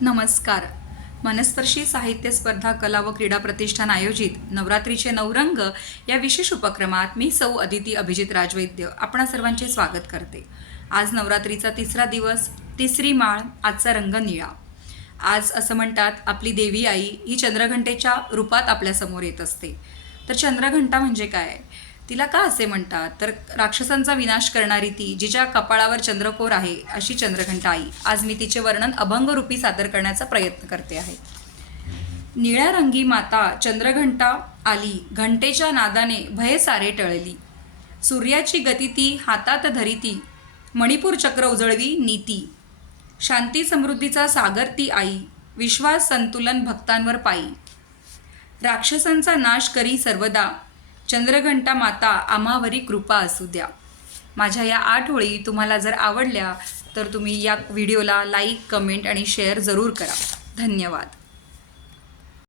नमस्कार. मनस्पर्शी साहित्य स्पर्धा कला व क्रीडा प्रतिष्ठान आयोजित नवरात्रीचे नवरंग या विशेष उपक्रमात मी सौ अदिती अभिजित राजवैद्य आपणा सर्वांचे स्वागत करते. आज नवरात्रीचा तिसरा दिवस तिसरी माळ आजचा रंग निळा. आज असं म्हणतात आपली देवी आई ही चंद्रघंटेच्या रूपात आपल्यासमोर येत असते. तर चंद्रघंटा म्हणजे काय? तिला का असे म्हणतात? तर राक्षसांचा विनाश करणारी ती जिच्या कपाळावर चंद्रकोर आहे अशी चंद्रघंटा आई. आज मी तिचे वर्णन अभंगरूपी सादर करण्याचा प्रयत्न करते आहे. निळ्या रंगी माता चंद्रघंटा आली घंटेच्या नादाने भय सारे टळली. सूर्याची गती ती हातात धरिती मणिपूर चक्र उजळवी नीती. शांती समृद्धीचा सागर ती आई. विश्वास संतुलन भक्तांवर पायी. राक्षसांचा नाश करी सर्वदा. चंद्रघंटा माता आमावरी कृपा असू द्या. माझ्या या आठ ओळी तुम्हाला जर आवडल्या तर तुम्ही या व्हिडिओला लाईक कमेंट आणि शेअर जरूर करा. धन्यवाद.